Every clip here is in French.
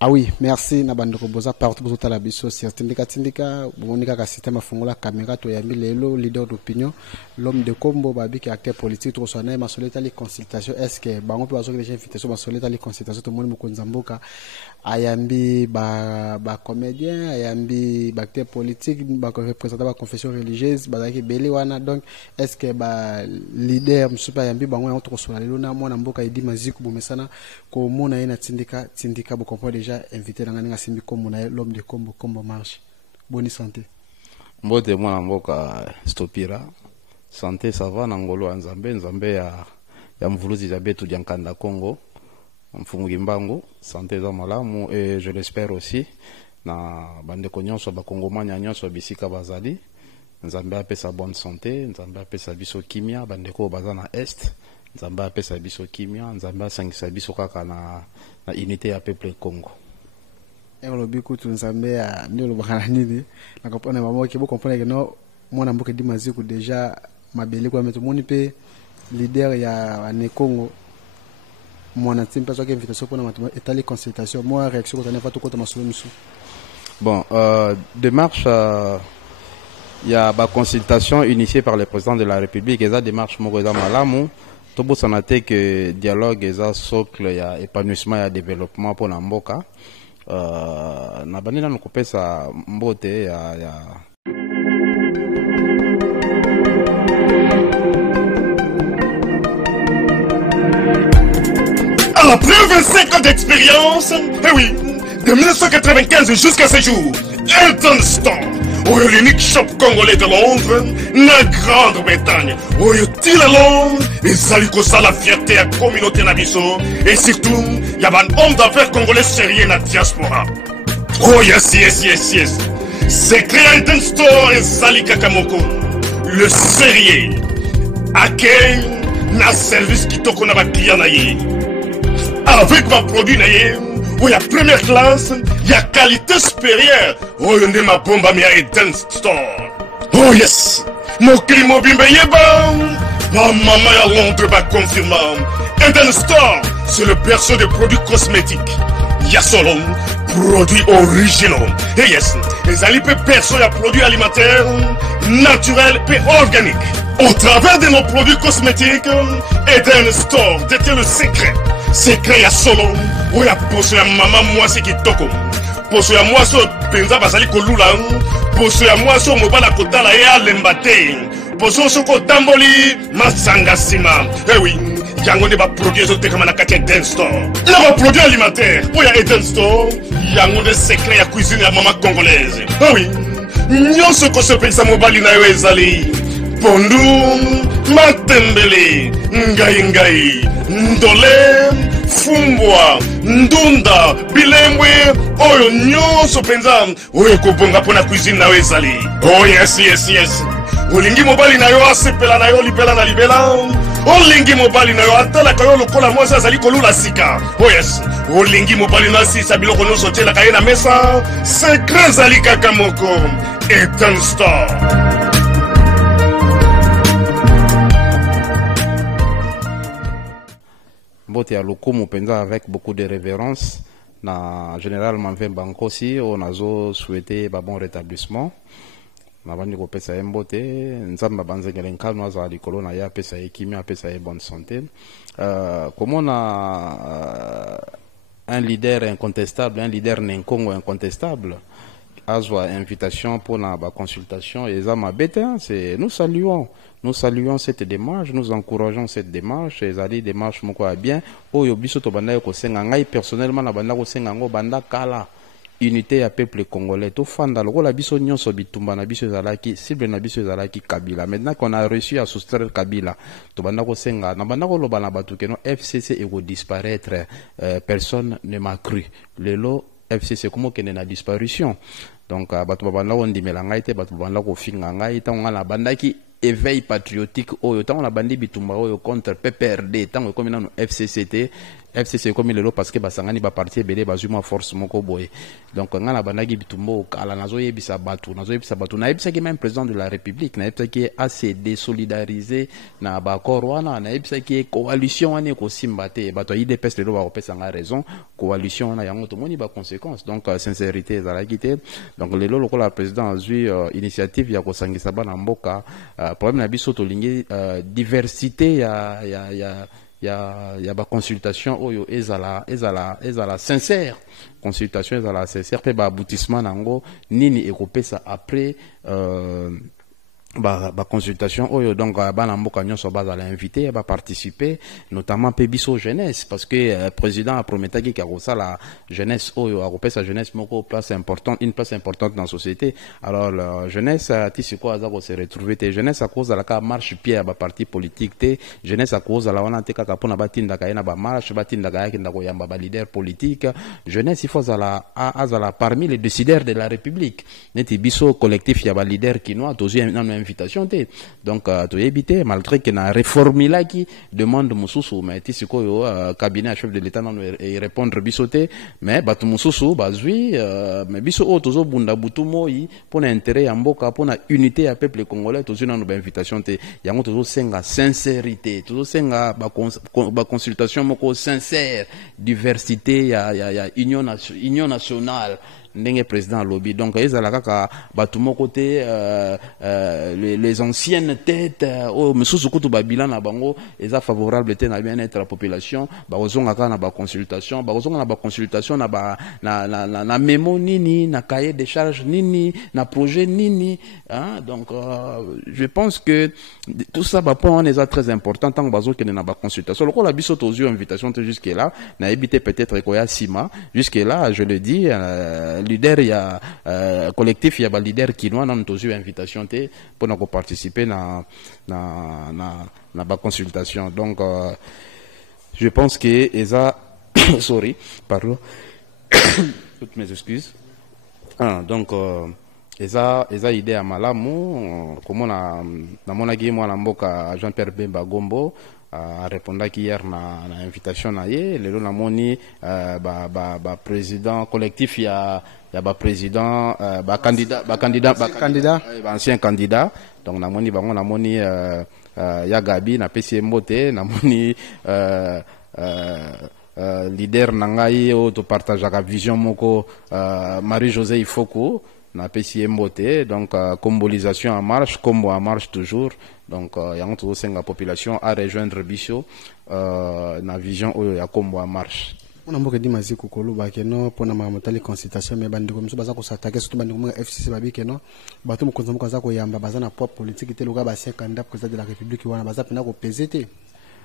Ah oui, merci na bando koboza partout bozo tala biso sur tindika bonika ka système fongola caméra to yambi lelo leader d'opinion l'homme de combo babi qui acteur politique to sona ma solita li consultation est-ce que bango pe bazo déjà invitation ma solita li consultation to moni mokonza mboka ayambi ba comédien ayambi ba acteur politique ba représentant ba confession religieuse ba ki beli wana donc est-ce que ba leader msupa ayambi bango ya to sona lelo na mwana mboka idi maziku bomesana ko mona ina tindika bo comprendre déjà invité dans ngani ngasimbi comme l'homme de combo marche. Bonne santé. Mbote mwana mboka stopira. Santé ça va nangolo nzambe ya mvuluzi za betu jankanda Congo. Mfungu mbangu santé za malamu et je l'espère aussi na bande konyonso ba kongomanya nyonso bisika bazali. Nzambe apesa bonne santé, nzambe apesa biso kimia bande ko bazana est. Nzambe apesa biso kimia, nzambe asangisa biso kaka na unité ya peuple Congo. Et le bico tu nzambe a ndelo bakana nini na comprendre maman qui comprendre que non mwana mboka di maziku déjà mabele kwa meto moni pe leader ya ne Congo mwana timpa so invitation pour na etali consultation moi réaction quand on pas tout côté masolo misu. Bon, démarche il y a ba consultation initiée par le président de la République et ça démarche moko za malamu. Tobo sanate que dialogue eza socle ya épanouissement ya développement pour na mboka na banina nokopesa mbote ya Après 25 ans d'expérience, eh oui, de 1995 jusqu'à ce jour, Elton Store, l'unique shop congolais de Londres, la Grande-Bretagne, tire Londres, et saliko ça la fierté à la communauté nabiso, et surtout, il y a un homme d'affaires congolais sérieux dans la diaspora. Oh yes. C'est créé Elton Store et Sali Kakamoko, le sérieux, accueil, na service qui toko na ba client na ye. Avec ma produit na ye, il y a première classe, il y a qualité supérieure. Oh, il y a ma bombe à Eden Store. Oh yes, mon crime bimbe yeba. Ma maman à Londres va confirmer. Eden Store, c'est le berceau des produits cosmétiques. Il y a solo produits originaux. Et yes, les alipes perso y a produits alimentaires, naturels et organiques. Au travers de nos produits cosmétiques, Eden Store détient le secret. Secret ya solo, où ya poso ya maman moi c'est qui toko. Poso ya moi so penza basali kolula, poso ya moi so mobala kotala ya lembate. Poso so ko tamboli masanga sima. Eh oui, yango ne ba produit zo te kama na kati Eden Store. Na ba produit alimentaire, où ya Eden Store, yango de secret ya cuisine ya maman congolaise. Eh oui, nyonso ko so penza mobali na yo ezali. Pondu, matembele, ngai, ndole, fumbwa, ndunda, bilembwe, oyo nyonso penza, oyo kobonga pona cuisine na ezali. Oh yes. Olingi mobali na yo asepela na yo libela na libela. Olingi mobali na yo atala ka yo lokola mwasi azali kolula sika. Oh yes. Olingi mobali na si sabiloko nyonso tela ka ye na mesa. Secret zali kaka moko. Eden Store. Mbote ya lokumu penza avec beaucoup de révérence na généralement Banko aussi on a souhaité ba bon rétablissement na bandi ko pesa mbote nzamba banzengele nkano aza likolo na ya pesa ekimi pesa e bonne santé comme on a un leader incontestable, un leader Nkongo incontestable azwa invitation pour la consultation et ça m'a bête, c'est nous saluons cette démarche, nous encourageons cette démarche et ça dit démarche moko bien oyo biso to banda ko senga ngai personnellement na banda ko senga ngo banda kala unité ya peuple congolais to fanda lokola biso nyonso bitumba na biso zalaki cible na biso zalaki Kabila. Maintenant qu'on a réussi à soustraire Kabila to banda ko senga na banda ko loba na batu keno FCC ego disparaître, personne ne m'a cru lelo FCC comment qu'elle est en disparition. Donc batu babanda ko ndimela ngai te batu babanda ko finga ngai tango na banda ki éveil patriotique oyo tango na bandi bitumba oyo contre PPRD tango comme na FCCT FCC comme lelo parce que basangani ba parti belé bazuma force moko boye donc ngana banagi bitumbo kala nazo yebisa batu na yebisa ki même président de la République na yebisa ki assez désolidarisé na ba korwana na yebisa ki coalition ane ko simbate bato IDPS lelo ba kopesa nga raison coalition na yango to moni ba conséquence donc sincérité za la quitté donc lelo lokola président azui initiative ya ko sangisa bana mboka problème na biso to lingi diversité ya ba consultation oyo ezala sincère consultation ezala sincère pe ba aboutissement nango nini ekopesa après ba consultation oyo donc bana mboka nyonso bazala invité ba participer notamment pe biso jeunesse parce que président a prometaki ka la jeunesse oyo a kopesa jeunesse moko une place importante dans la société alors la jeunesse tisi ko aza ko se retrouver te jeunesse à cause de la marche pied ba parti politique te jeunesse à cause de la wana te kaka pona batinda ka na ba marche batinda ka yaki ndako yamba ba leader politique jeunesse il faut azala parmi les décideurs de la République neti biso collectif ya ba leader kinois tozi invitation te donc to éviter malgré que na réformula qui demande mususu mais ti sikoyo cabinet chef de l'état non et répondre bisoté mais batu mususu bazui mais biso o tozo bunda butu moi pour intérêt ya mboka pour na unité ya peuple congolais tozo na ba invitation te yango tozo senga sincérité tozo senga ba consultation moko sincère diversité ya union nationale ndenge président lobby donc ezala kaka batu moko te les anciennes têtes o mususu kutu babila na bango eza favorable te na bien-être la population bazonga ka na ba consultation na ba na memo nini na cahier de charge nini na projet nini hein donc je pense que tout ça ba point est très important tant bazo que na ba consultation loko la biso aux yeux invitation jusque là na éviter peut-être koya sima jusque là je le dis leader ya collectif ya ba leader kinois na ntozu invitation te pour na ko participer na ba consultation donc je pense que eza sorry pardon toutes mes excuses donc eza idée ya malamu komona na monaki mwana mboka Jean-Pierre Bemba Gombo a répondaki hier na invitation na ye lelo na moni ba président collectif ya ba président ba ancien candidat donc na moni bango na moni ya Gabi na pesi mbote na moni leader nangai o to partageaka vision moko Marie-Josée Ifoko na pesi mbote donc combolisation en marche combo en marche toujours donc yango to senga population à rejoindre biso na vision oyo ya combo en marche on mboka di maziko koloba keno pona mamotali consultation me bandiko miso baza ko s'attaquer surtout bandiko mo FCC babi keno bato mo konza mo kaza ko yamba baza na poids politique te loka ba 50 président de la République wana baza pena ko peser.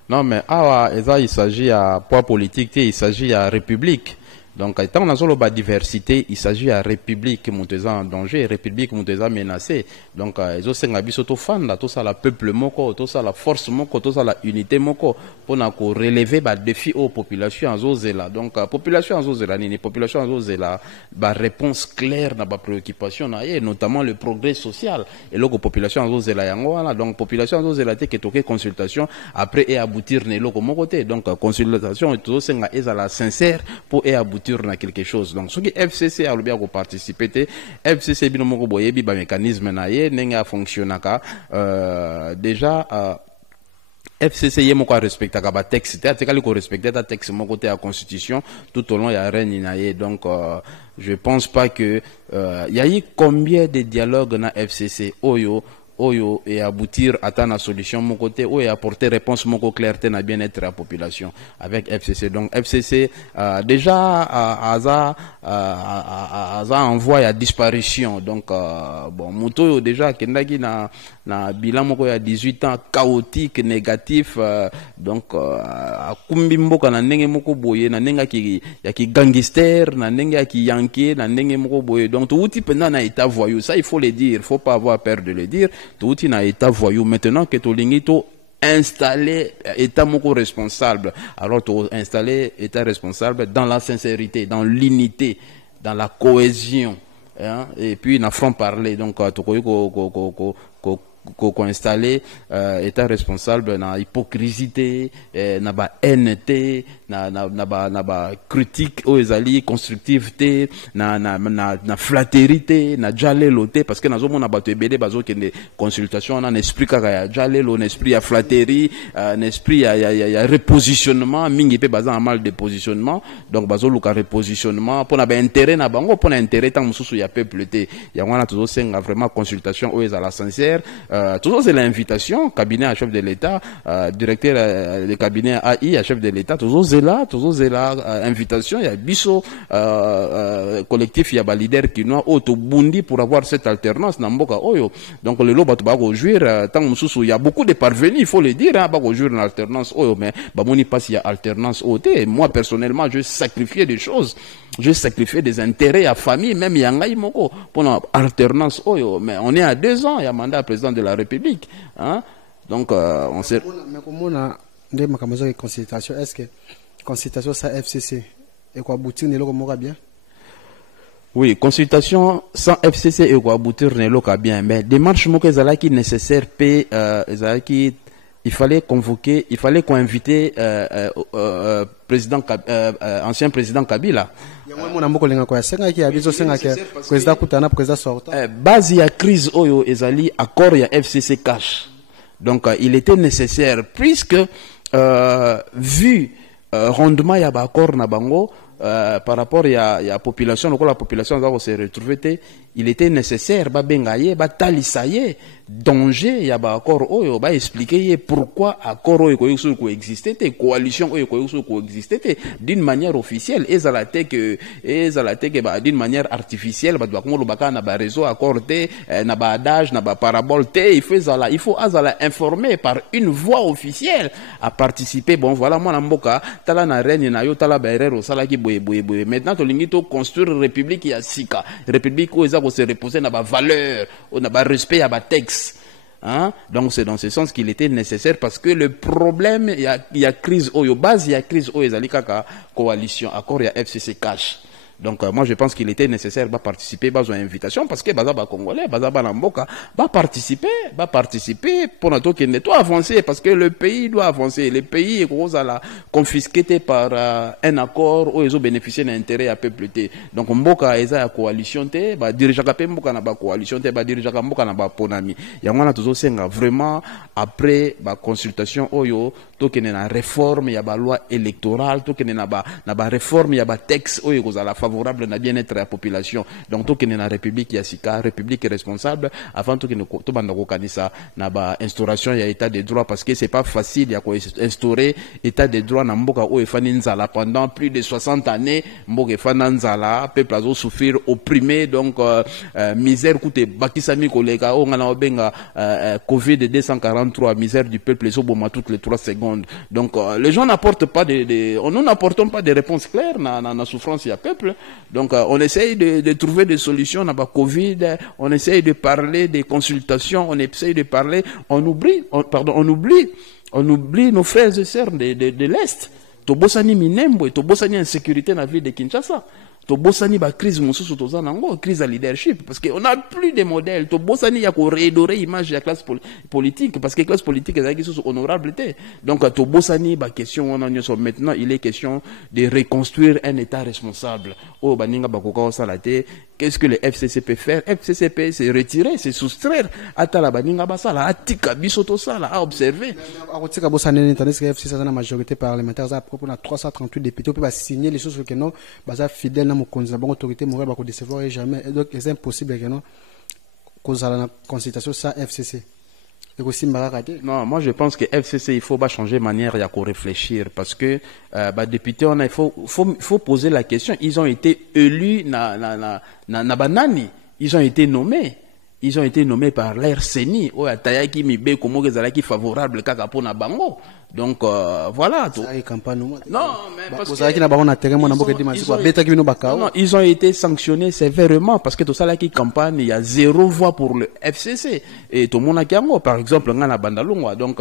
Non mais awa il s'agit à poids politique il s'agit à république. Donc, étant dans la diversité, il s'agit à république monteza en danger, république monteza menacée. Donc, ils ont sengabi soto fanda, tout ça la peuple moko, tout ça la force moko, tout ça la unité moko, pour na ko relever ba défi aux populations en zozela. Donc, population en zozela, ni population en zozela, ba réponse claire na ba préoccupation na ye, notamment le progrès social. Et loko population en zozela yango wana, donc population en zozela te ketoke consultation après et aboutir ne loko moko te. Donc, consultation tout senga ezala sincère pour et aboutir na quelque chose. Donc, ce qui FCC a bien participé, FCC bino moko boyebi ba mécanisme na ye nenga fonctionnaka déjà FCC yé moko respecta ka ba texte te atekali ko respecter ta texte moko te a constitution tout au long ya reine na ye donc je pense pas que y a eu combien de dialogues na FCC oyo et aboutir à ta solution mon côté ou et apporter réponse mon clarté na bien-être à la population avec FCC. Donc FCC déjà aza envoie à disparition donc bon moto déjà kendaki na bilan moko ya 18 ans chaotique négatif donc akumbi mboka na ndenge moko boye na ndenge ki gangster na ndenge ki yanké na ndenge moko boye donc tout type na état voyou ça il faut le dire, faut pas avoir peur de le dire. Tout na état voyou maintenant que to lingi to installer état moko responsable alors to installer état responsable dans la sincérité, dans l'unité, dans la cohésion hein? Et puis na franc parler donc to ko qu'on installé état responsable na hypocrisie na ba NT na ba critique o ezali constructive na flatterie na jalelo parce que nazo mona bato ebele bazo kende consultation na esprit kaka ya jalelo na esprit ya flatterie na esprit ya repositionnement mingi pe baza mal de positionnement donc bazo luka repositionnement pour na ba intérêt na bango pour na intérêt tant mususu ya peuple te ya wana tozo senga vraiment consultation o ezala sincère toujours c'est l'invitation cabinet à chef de l'État directeur de cabinet AI à chef de l'État toujours zela invitation ya biso collectif ya ba leader kinois auto bundi pour avoir cette alternance na mboka oyo donc le lo bato ba ko jouir tant mususu il y a beaucoup de parvenus il faut le dire ba ko jouir na alternance oyo mais ba moni pas il y a alternance oté moi personnellement je sacrifier des choses je sacrifier des intérêts à famille même yangai moko pour la alternance oyo mais on est à 2 ans il y a mandat président de la République hein donc on sait mais comment on a des macamazo de consultation est-ce que consultation ça FCC et quoi aboutir ne loko moka bien. Oui, consultation sans FCC et quoi aboutir ne loka bien mais démarche moka ezalaki nécessaire pe ezalaki il fallait convoquer, il fallait inviter président ancien président Kabila. Base ya crise oyo ezali accord ya FCC cash. Donc il était nécessaire puisque vu rendement ya ba accord na bango par rapport à population donc la population va se retrouver il était nécessaire ba bengaye ba talisaye danger ya ba accord oyo ba expliquer pourquoi accord oyo ko existait coalition oyo ko existait d'une manière officielle et zalaté que ba d'une manière artificielle ba doit ko baka na ba réseau accord na ba adage na ba parabole il faut azala informer par une voix officielle à participer bon voilà moi na mboka tala na reine na yo tala ba erreur sala ki boye maintenant to lingi to construire république ya sika république où se reposer na ba valeur na ba respect ya ba texte hein donc c'est dans ce sens qu'il était nécessaire parce que le problème il y a crise oyo base il y a crise oyo ezali kaka coalition accord ya FCC cash. Donc moi je pense qu'il était nécessaire de participer à une invitation parce que bazaba congolais bazaba namboka va participer pour notre qui doit avancer parce que le pays doit avancer le pays est gros à la confisqué par un accord où ils ont bénéficié d'un intérêt à peuple té donc mboka eza coalition té ba dirigeant ka mboka na ba coalition té ba dirigeant ka mboka na ba ponami yango na tozo senga vraiment après ba consultation oyo to kene na réforme ya ba loi électorale to kene na ba réforme ya ba texte oyo kozala favorable na bien-être de la population donc to kene na république ya sika république responsable avant to kene to banda ko kanisa na ba instauration ya état de droit parce que c'est pas facile ya ko instaurer état de droit na mboka o efani nzala pendant plus de 60 années mboka efana nzala peuple azo souffrir opprimé donc misère koute bakisami koleka o ngana obenga covid 243 misère du peuple so boma toutes les 3 secondes donc les gens n'apportent pas nous n'apportons pas des réponses claires na souffrance ya peuple donc on essaye de trouver des solutions na ba covid on essaye de parler des consultations on essaye de parler on oublie nos frères et sœurs de l'Est tobosani minembo tobosani insécurité na ville de Kinshasa tobosani ba crise mususu toza nango crise à leadership parce que on a plus de modèles tobosani ya ko redorer image ya classe politique parce que classe politique ezaki sous honorabilité donc tobosani ba question on a maintenant il est question de reconstruire un état responsable o baninga bakoka osalate qu'est-ce que le FCC peut faire FCC peut se retirer se soustraire atala baninga basala atika bisoto sala à observer akotika bosani tandis que FCC na majorité parlementaire za propos na 338 députés peut pas signer les choses que non baza fidèle mon autorité morale va décevoir jamais et donc c'est impossible que non cause la consultation ça FCC et aussi non moi je pense que FCC il faut pas changer manière ya ko réfléchir parce que député on a il faut poser la question ils ont été élus na banani ils ont été nommés par l'air CENI o atayaki mibe komo kezalaki favorable kaka pona bango donc voilà non mais parce que non ils ont été sanctionnés sévèrement parce que tout ça là qui campagne il y a 0 voix pour le FCC et tout le monde a par exemple ngana bandalungwa donc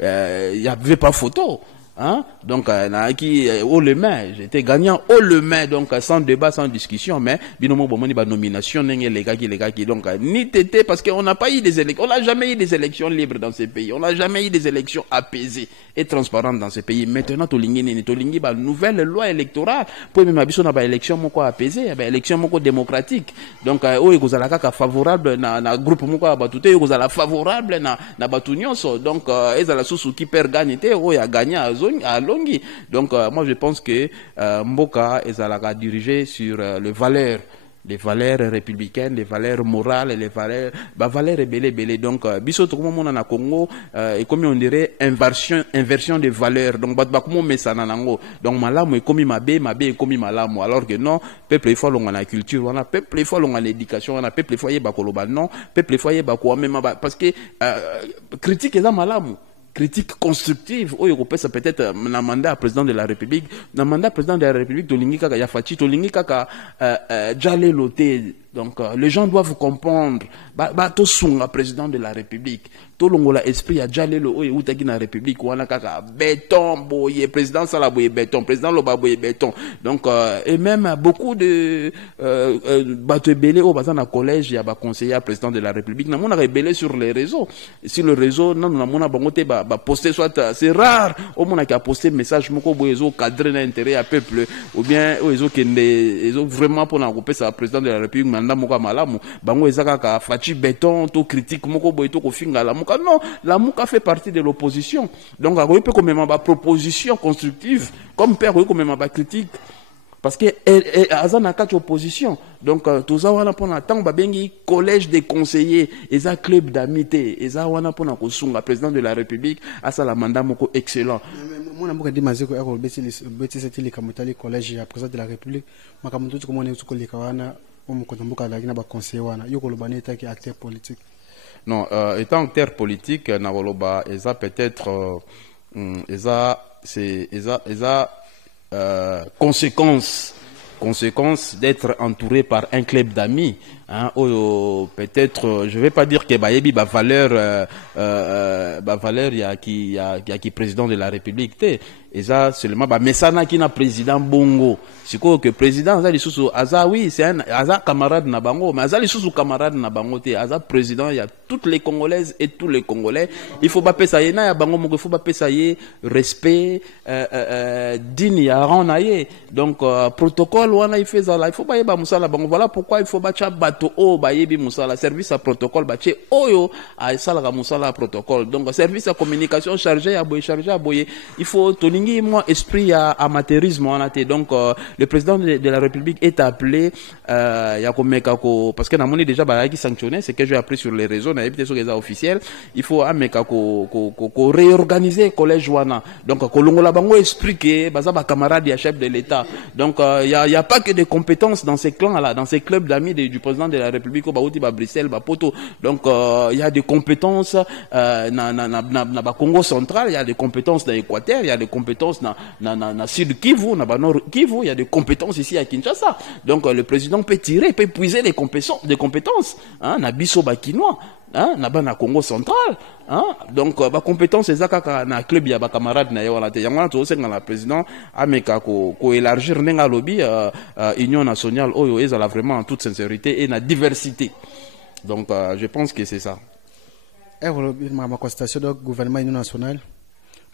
il y avait pas photo Hein? Donc, haut le main, j'étais gagnant haut le main, donc sans débat, sans discussion, mais binomo bomoni ba nomination les gars qui donc ni tété parce qu'on n'a pas eu des élections, on n'a jamais eu des élections libres dans ce pays, on n'a jamais eu des élections apaisées et transparentes dans ce pays. Maintenant tolingi ba nouvelle loi électorale pour même abiso na ba élection moko apaisée, ba élection moko démocratique. Donc oyo kozala kaka favorable na groupe moko abatute, oyo kozala favorable na batu nyonso. Donc ezala susu qui perd gagne té oyo a gagné à Longi. Donc moi je pense que Mboka est dirigé sur les valeurs républicaines, les valeurs morales, les valeurs belé. Donc biso to comme na Congo et comme on dirait inversion des valeurs. Donc bat bakumo mesana nango. Donc malamu et comme mabe et comme malamu, alors que non, peuple il faut l'on a culture, on a peuple il faut l'on a l'éducation, on a peuple il faut y ba koloba non, peuple il faut y ba ko même parce que critique est là malamu. Critique constructive, au Européen, ça peut-être un mandat président de la République, un mandat président de la République, Tolingi Kaka Yafachi, Tolingi Kaka Djale Loté. Donc, les gens doivent comprendre. To sunga président de la République. To longola esprit ya Djale Lo oye utaki na République wana kaka béton boye président sala boye béton, président loba boye béton. Donc et même beaucoup de bato belé au bazan na collège ya ba conseiller président de la République na mona rebellé sur les réseaux. Sur le réseau non na mona bangote ba poster soit c'est rare au mona qui a posté message moko boyezo cadre na intérêt à peuple ou bien oyezo kende ezo vraiment pour na grouper ça président de la République manda moko malamu bango ezaka ka fachi béton to critique moko boye to ko finga la non, la Mouka fait partie de l'opposition. Donc, il peut quand même avoir proposition constructive, comme père, il peut même avoir critique. Parce que elle a quatre oppositions. Donc, tout ça, on a pour l'instant, bengi collège des conseillers, et un club d'amitié, et ça, on a pour l'instant, président de la République, à ça, la mandat moko excellent. Moi, je dit maziko eko beti setili kamutali collège ya président de la République, makamutu comment on est sur les kawana, on me kontambuka la gina ba conseiller wana, yoko lo baneta qui acteur politique. Non, étant acteur politique, Nawoloba, eza peut-être, conséquence d'être entouré par un club d'amis. Hein, peut-être, je vais pas dire que Bayebi ba valeur y a qui président de la République. Et ça seulement ba mesana qui na président bongo. C'est quoi que président Azali Soussou Aza oui, c'est un Aza camarade na bango, mais Azali Soussou camarade na bango te Aza président, il y a toutes les Congolaises et tous les Congolais. Il faut pas payer na ya bango moko, il faut pas payer respect digne ya ranaye. Donc protocole wana il fait ça là, il faut pas yeba musala bango. Voilà pourquoi il faut ba bato o ba yebi musala service à protocole ba che oyo a sala musala protocole. Donc service à communication chargé à boye, il faut toningi moi esprit à amateurisme on a été. Donc le président de la République est appelé parce que namoni déjà ba qui sanctionné, c'est que j'ai appris sur les réseaux na évité sur les officiels, il faut ameka ko réorganiser collège wana. Donc kolongola bango esprit que baza ba camarade ya chef de l'État. Donc il y a pas que des compétences dans ces clans là, dans ces clubs d'amis du président de la République au Baouti ba Bruxelles ba Poto. Donc il y a des compétences na Congo central, il y a des compétences dans l'Équateur, il y a des compétences na Sud Kivu, na Nord Kivu, il y a des compétences ici à Kinshasa. Donc le président peut tirer, peut puiser des compétences, hein, na biso bakinois, hein, na Congo central, hein. Donc ba compétences ezaka na club ya ba camarade na yo la te. Yango na to senga na président ameka ko élargir nenga lobby union nationale oyo ezala vraiment en toute sincérité et na diversité. Donc je pense que c'est ça. Ma constatation du gouvernement union nationale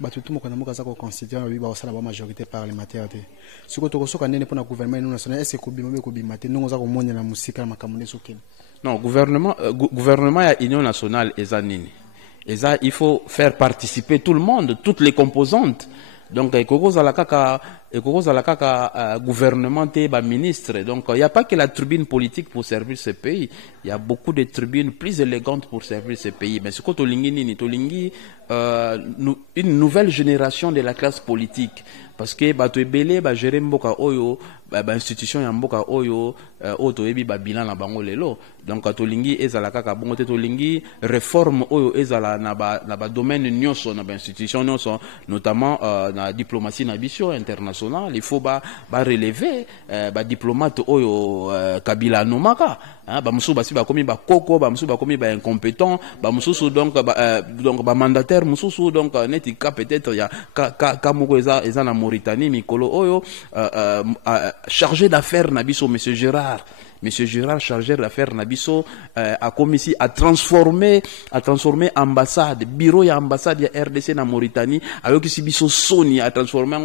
batutu moko na moko za ko constituer ba osala ba majorité parlementaire te. Siko to kosoka nene pour na gouvernement union nationale est-ce que bimome ko bimate ndongo za ko monnya na musika makamune sokene. Non, gouvernement ya union nationale eza nini? Eza il faut faire participer tout le monde, toutes les composantes. Donc ekokoza la kaka gouvernement te ba ministre. Donc il y a pas que la tribune politique pour servir ce pays, il y a beaucoup de tribunes plus élégantes pour servir ce pays. Mais ce que tolingi nini tolingi une nouvelle génération de la classe politique, parce que bato ebele ba gérer mboka oyo ba institution ya mboka oyo oto ebi ba bilan na bango lelo. Donc tolingi ezala kaka bongo te tolingi réforme oyo ezala na ba domaine nyonso na ba institution nyonso, notamment na diplomatie na biso internationale. Il faut ba relever ba diplomate oyo Kabila nomaka, hein, ba musu basi ba komi ba koko, ba musu ba komi ba incompétent, ba musu donc ba mandataire musu donc neti ka peut-être ya ka moko eza na Mauritanie mikolo oyo chargé d'affaires na biso monsieur Gérard chargé d'affaires Nabiso a commis ici à transformer ambassade bureau ya ambassade ya RDC na Mauritanie avec ici biso Sony a transformer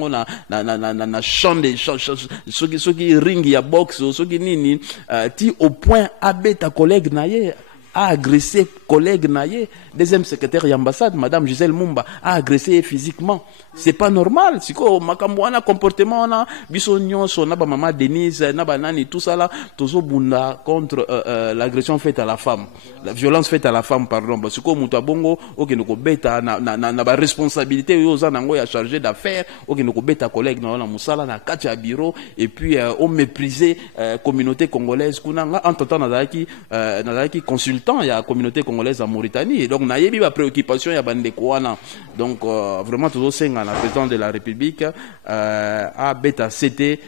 na champ de soki ring ya box soki nini ti au point abeta collègue naye a agressé collègue naye deuxième secrétaire d'ambassade madame Gisèle Mumba a agressé physiquement. C'est pas normal. Siko makambo wana comportement na biso nyonso na ba maman Denise na ba nani tout ça là tozo bunda contre l'agression faite à la femme, la violence faite à la femme pardon parce que mutu abongo okendoko beta na ba responsabilité yo za nango ya chargé d'affaires okendoko beta collègue na musala na kati ya bureau et puis on mépriser communauté congolaise kuna nga en temps nazaki consultant ya communauté congolaise en Mauritanie et donc nayebi ba préoccupation ya bandeko wana donc vraiment tozo senga la président de la République a beta CT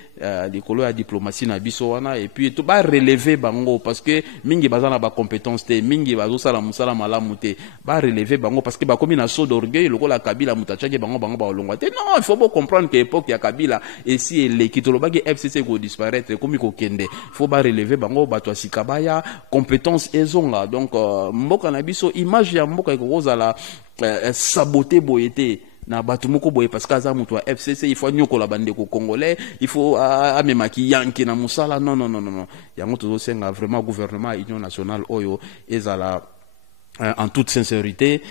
l'écolo ya diplomatie na biso wana et puis tout ba relever bango parce que mingi bazana ba compétence te mingi bazo sala musala malamu te ba relever bango parce que ba komi na saut d'orgueil lokola Kabila mutachake bango ba olongwa te non il faut bien comprendre que époque ya Kabila et si l'équité lobaki FCC go disparaître komi ko kende il faut ba relever bango bato sikabaya compétence ezonga donc mboka na biso image ya mboka ekozala saboter boyete na batu moko boye parce que aza mutu wa FCC il faut nyokola bandeko congolais il faut amemaki yanki na musala non yango tozo senga vraiment gouvernement union nationale oyo ezala en toute sincérité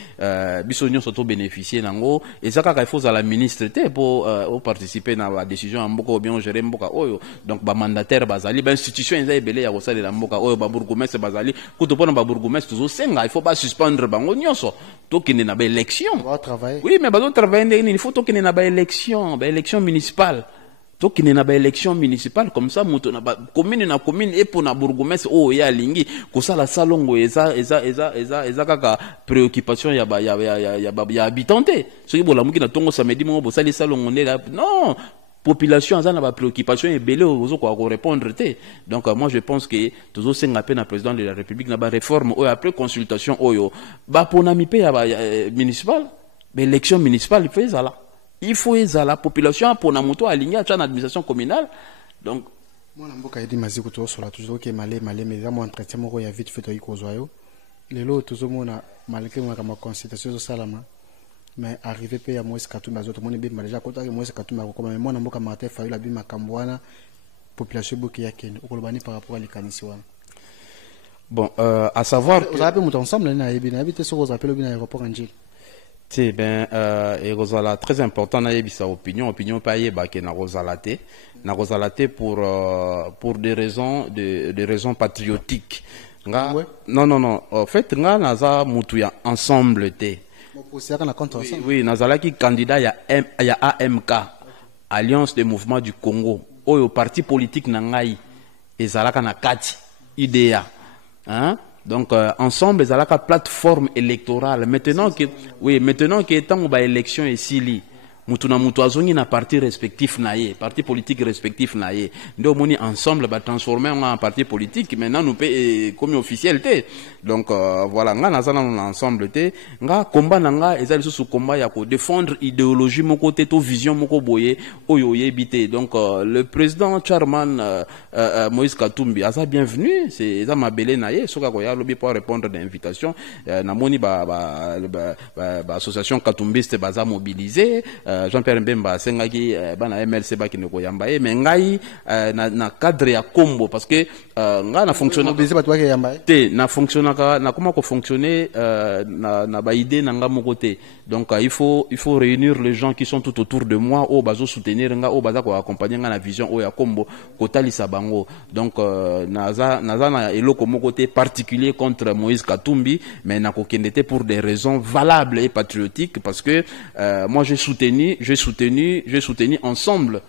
biso nyonso to bénéficier nango et ça kaka il faut la ministre te pour participer na la décision en mboka bien gérer mboka oyo donc ba mandataire bazali ba institution eza ebele ya kosala la mboka oyo ba bourgmestre bazali kuto pona ba bourgmestre tozo senga il faut pas suspendre bango nyonso to kende na ba élection oui mais bazo travailler il faut to kende na ba élection municipale donc il y a une élection municipale comme ça muto na commune et pour na bourgmestre oh ya lingi ko sala salongo eza kaka préoccupation ya habitante soki bola muki na tongo samedi mo bo sali salongo non population azana ba préoccupation et belé ozo ko répondre té donc moi je pense que tozo senga pe na président de la République na ba réforme ou après consultation oyo ba ponami pe ya municipal ba élection municipale il fait ça là. Il faut aider la population pour na moto aligner à l'administration communale. Donc moi namboka yedi maziko to sur la toujours que malé mais za mo entretien moko ya vite fait ko zoyo. Lelo tozo mona malgré moi comme consultation so salama mais arrivé pe ya Moïse Katumbi azoto moni be déjà kota que Moïse Katumbi ko comme moi namboka Martin Fayulu la bi makambwana population boki ya Kenya okolobani par rapport à likanisi wana. Bon à savoir vous avez monté ensemble na habité sur vous appelez bien aéroport Angel. C'est ben et Rosala très important na yebisa opinion paye ba ke na Rosalate pour des raisons patriotiques nga ouais. Non en fait nga naza mutu ya ensemble te oui nazala ki candidat ya AMK Alliance des mouvements du Congo oyo parti politique na ngai ezalaka na kati IDEA hein. Donc ensemble ils ont la plateforme électorale maintenant que étant au élection et sili mutuna mutu azongi na parti respectif naie parti politique respectif naie ndo moni ensemble ba transformer en parti politique maintenant nous peut comme officialité donc voilà nga nazana ensemble te nga combat nanga ezali sous combat ya ko défendre idéologie moko te to vision moko boye oyo yebité donc le président chairman Moïse Katumbi asa bienvenue c'est ça mabele naie soka ko ya lobi pour répondre d'invitation na moni ba association katumbiste baza mobilisé Jean-Pierre Mbemba sengaki bana MLC baki ne koyamba mais ngai na cadre ya combo parce que nga na fonctionner na fonctionner na comment ko fonctionner na ba idée na nga moko te donc il faut réunir les gens qui sont tout autour de moi au bazo soutenir nga au baza ko accompagner nga na vision o ya combo ko talisa bango donc naza na eloko moko te particulier contre Moïse Katumbi mais na ko kendete pour des raisons valables et patriotiques parce que moi j'ai soutenu ensemble.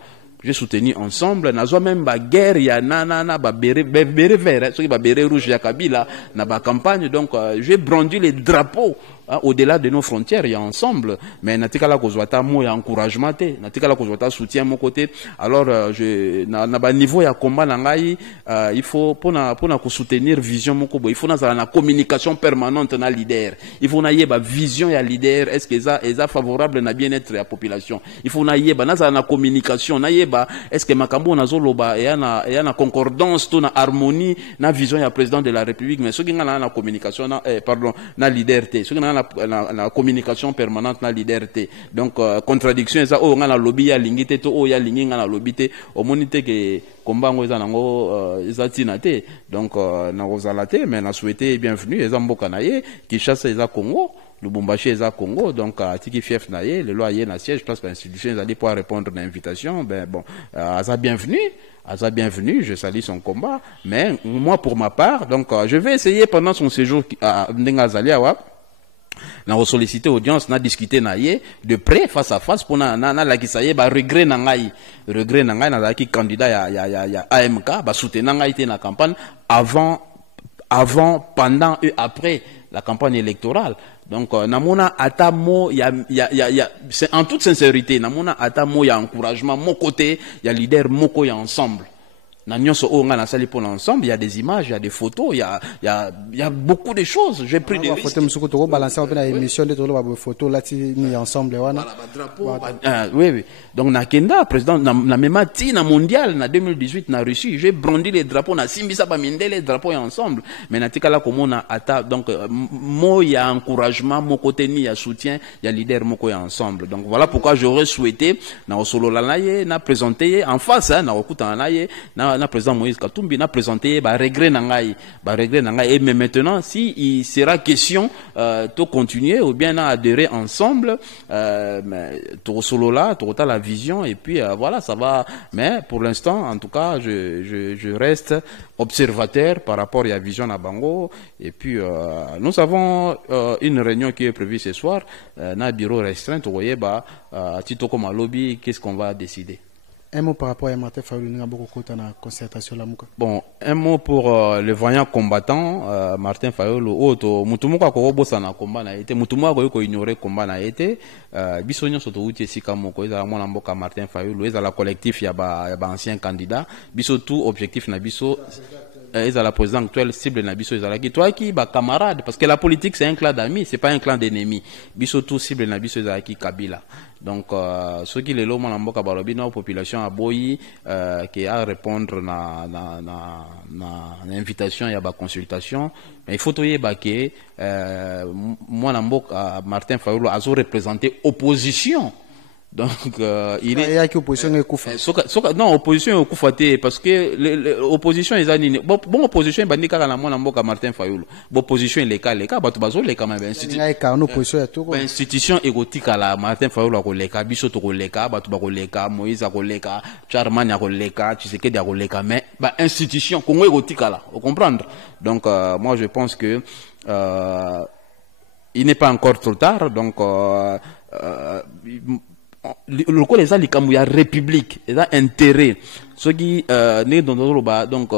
J'ai soutenu ensemble. Nazo même ba guerre ya nana ba béré vert, ceux qui ba béré rouge ya Kabila na ba campagne donc j'ai brandi les drapeaux hein, au-delà de nos frontières, il y a ensemble. Mais natikala kozwata mo ya encouragement te, natikala kozwata soutien mon côté. Alors na niveau ya combat nangai, il faut pour na soutenir vision moko bo, il faut na communication permanente na leader. Il faut na yeba vision ya leader, est-ce que eza favorable na bien-être ya population. Il faut na yeba na communication, na yeba est-ce que makambo na zoloba et na concordance to na harmonie na vision ya président de la République, mais ce qui na communication na leader te, ce qui na communication permanente na leader te. Donc contradiction eza o nga na lobby ya lingite to o ya lingi nga na lobby te, o monite ke combat ngo eza nango eza tina te. Donc na kozala te, mais na souhaité bienvenue eza mboka na ye Kinshasa eza Congo, Lubumbashi eza Congo, donc tiki fief na ye le loi ye na siège parce que l'institution eza dit pour répondre à l'invitation. Ben bon, eza bienvenue, je salue son combat, mais moi pour ma part, donc je vais essayer pendant son séjour à Ndenga Zaliawa na solliciter audience, na discuter na ye de près face à face pour na la kisaye ba regret na ngai na ki candidat ya AMK ba soutenir ngai te na campagne avant, pendant et après la campagne électorale. Donc namona ata mo c'est en toute sincérité namona ata mo ya encouragement mon côté, ya leader moko ya ensemble. Na nyonso o nga na sali pour l'ensemble, il y a des images, il y a des photos, il y a beaucoup de choses. J'ai pris des risques. Photo msuko to balancer on na émission de to ba photo là ti ni ensemble wana. Drapeau. Oui. Donc na kenda président na même tina mondial na 2018 na Russie, j'ai brandi les drapeaux na simbisa ba mindele les drapeaux ensemble. Mais na tikala komona ata donc mo ya encouragement mon côté ni ya soutien, ya leader moko ya ensemble. Donc voilà pourquoi j'aurais souhaité na solo la naye na présenter en face na okuta naye na président Moïse Katumbi na présenté regret nangai et mais maintenant si il sera question de continuer ou bien à adhérer ensemble tout solo là tout la vision et puis voilà ça va, mais pour l'instant en tout cas je reste observateur par rapport à la vision à Bango et puis nous avons une réunion qui est prévue ce soir na bureau restreint vous voyez Tito comme lobby, qu'est-ce qu'on va décider. Un mot par rapport à Martin Fayulu, nous avons beaucoup de concertation là. Bon, un mot pour le voyant combattant Martin Fayulu. Auto, mutumuka ko bossa na combat na été, mutumuka ko ignorer combat na été. Bisonyo soto uti sika moko eza mwana mboka Martin Fayulu, eza la collectif ya ba ancien candidat. Biso tout objectif na biso ils à la présidente actuelle cible na biso ezalaki toi qui ba camarade parce que la politique c'est un clan d'amis, c'est pas un clan d'ennemis. Biso tout cible na biso ezalaki Kabila. Donc ceux qui les lots na mboka balobi na population a boyi qui a répondre na invitation ya ba consultation, mais il faut toyeba que moi na mboka Martin Fayulu azo représenter opposition. Donc il est opposition non opposition okufate parce que l'opposition est bon opposition bandi kaka na mwana mboka Martin Fayulu bon opposition leka bato bazo leka ma institution égotique à la Martin Fayulu ko leka biso to ko leka bato ba ko leka Moïse ko leka Charman ko leka Tshisekedi ko leka mais institution Congo égotique là vous comprendre. Donc moi je pense que il n'est pas encore trop tard, donc le code des alikambu ya république et a intérêt ceux qui né dans donc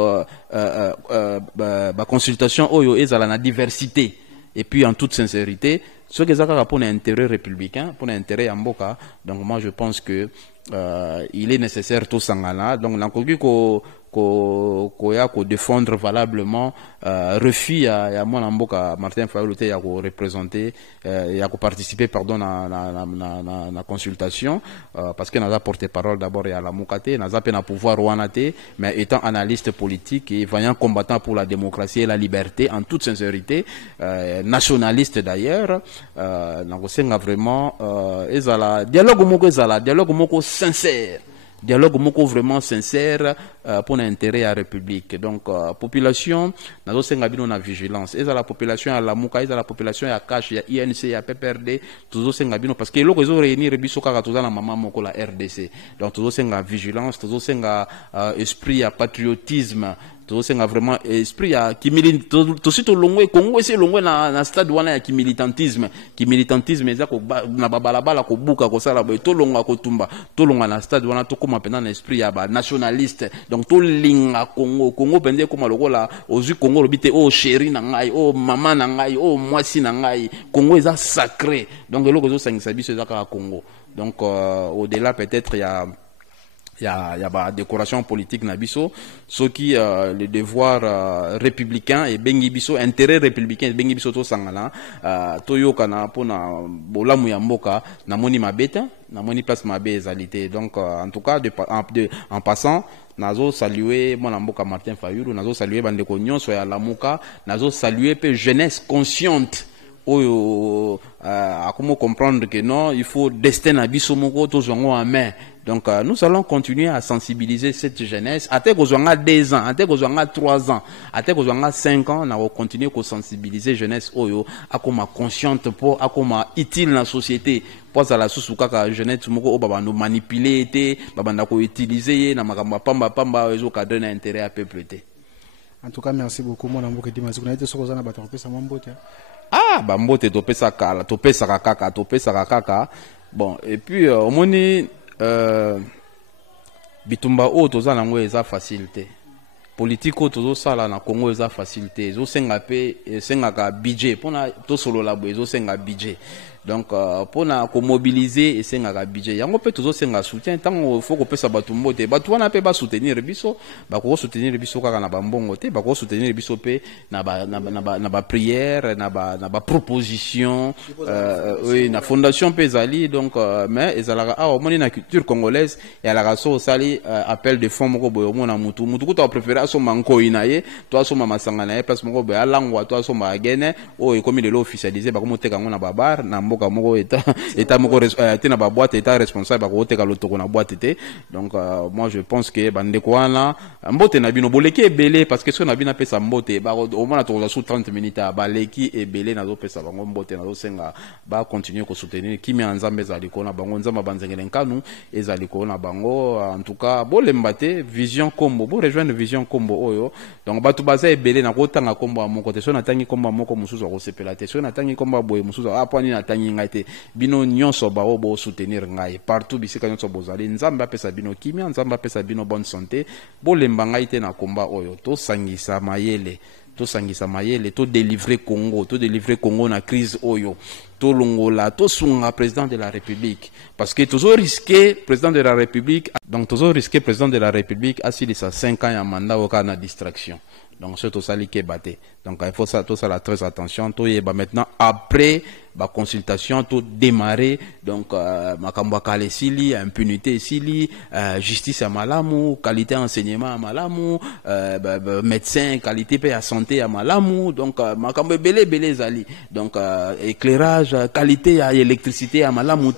consultation oyo ezala na diversité et puis en toute sincérité ceux qui ont pour un intérêt républicain pour un intérêt ya mboka. Donc moi je pense que il est nécessaire tout sangana donc nakoki ko défendre valablement refus à mwana mboka Martin Fayulu te ya ko représenter ya ko participer pardon na consultation parce que naza porter parole d'abord ya la mukate naza pe na pouvoir wana te, mais étant analyste politique et vaillant combattant pour la démocratie et la liberté en toute sincérité nationaliste d'ailleurs nakosenga vraiment ezala dialogue moko sincère, dialogue moko vraiment sincère pour l'intérêt à la République. Donc population nazo senga bino na vigilance eza la population à la muka eza la population ya cash ya INC ya PPRD tuzo senga bino parce que loko zo réunir biso kaka toza na mama moko la RDC. Donc tuzo senga vigilance tuzo senga esprit ya patriotisme to senga vraiment esprit ya kimili to sito longwe Congo ese longwe na stade wana ya kimilitantisme eza ko na babalabala ko buka ko sala boy to longa ko tumba to longa na stade wana to koma pena na esprit ya ba nationaliste donc to linga Congo pende koma lokola ozui Congo lobite o chéri na ngai o mama na ngai o mwasi na ngai Congo eza sacré donc eloko zo sangisa biso eza ka Congo donc au-delà peut-être il y a ba décoration politique na biso ce qui le devoir républicain et bengi biso intérêt républicain bengi biso to sangana to yokana pona bolamu ya mboka na moni mabeta na moni place mabe ezalité donc en tout cas en passant nazo saluer mon mboka Martin Fayulu nazo saluer bandeko nyonso ya lamuka nazo saluer pe jeunesse consciente à comment comprendre que non il faut destin à biso moko to zongo en main. Donc nous allons continuer à sensibiliser cette jeunesse. À tel qu'on a 2 ans, à tel qu'on a 3 ans, à tel qu'on a 5 ans, on va continuer à sensibiliser jeunesse oyo à comme consciente pour à comme utile dans la société. Pour à la susuka ka jeunesse moko o baba no manipuler té, baba ndako utiliser na makamba pamba ezo ka donner intérêt à peuple té. En tout cas merci beaucoup mon amour que dimanche on a été sur kozana bato pesa mambote. Ah bambote to pesa kala, to pesa kaka. Bon et puis omoni bitumba o toza nango eza facilité politique o tozo sala na Congo eza facilité zo senga pe senga ka budget pona to solo la bo zo senga budget donc pona ko mobiliser et senga ka budget yango pe tozo senga soutien tant faut ko pesa batu mbote batu wana pe ba soutenir biso ba ko soutenir biso kaka na ba mbongo te ba ko soutenir biso pe na ba prière na ba proposition oui na fondation pe zali donc mais ezalaka au moni na culture congolaise et la raso sali appel de fonds moko boyo mona mutu ko to préférer so manko inaye to so mama sangana e place moko boya langwa to so ma gene o e komi le officialiser ba ko moteka ngona babar na mboka moko eta moko te na ba boîte eta responsable ba ko teka lotoko na boîte te donc moi je pense que bande ko wana mbote na bino boleki ebele parce que so na bina pesa mbote ba au moins to sous 30 minutes ba leki ebele na zo pesa bango mbote na zo senga ba continuer ko soutenir kimi nzambe za likona bango nzamba banzengele nkanu ezali ko na bango en tout cas bolembate vision kombo bo rejoindre vision kombo oyo donc batu baza ebele na kotanga kombo moko te so na tangi kombo moko mususu ko sepela te so na tangi kombo boye mususu apani na tangi ngai te bino nyonso ba bo soutenir ngai partout bisika nyonso bozali nzamba pesa bino kimia nzamba pesa bino bonne santé bolemba ngai te na komba oyo to sangisa mayele to délivrer Congo na crise oyo to longola to sunga président de la République parce que toujours risqué président de la République asili sa 5 ans ya mandat au cas na distraction donc c'est tout ça qui est batté donc il faut ça tout ça la très attention to yeba maintenant après ba consultation to démarrer donc makambo kale sili impunité sili justice à malamu qualité enseignement à malamu médecin qualité pe ya santé à malamu donc makambo belé zali donc éclairage qualité à électricité à malamu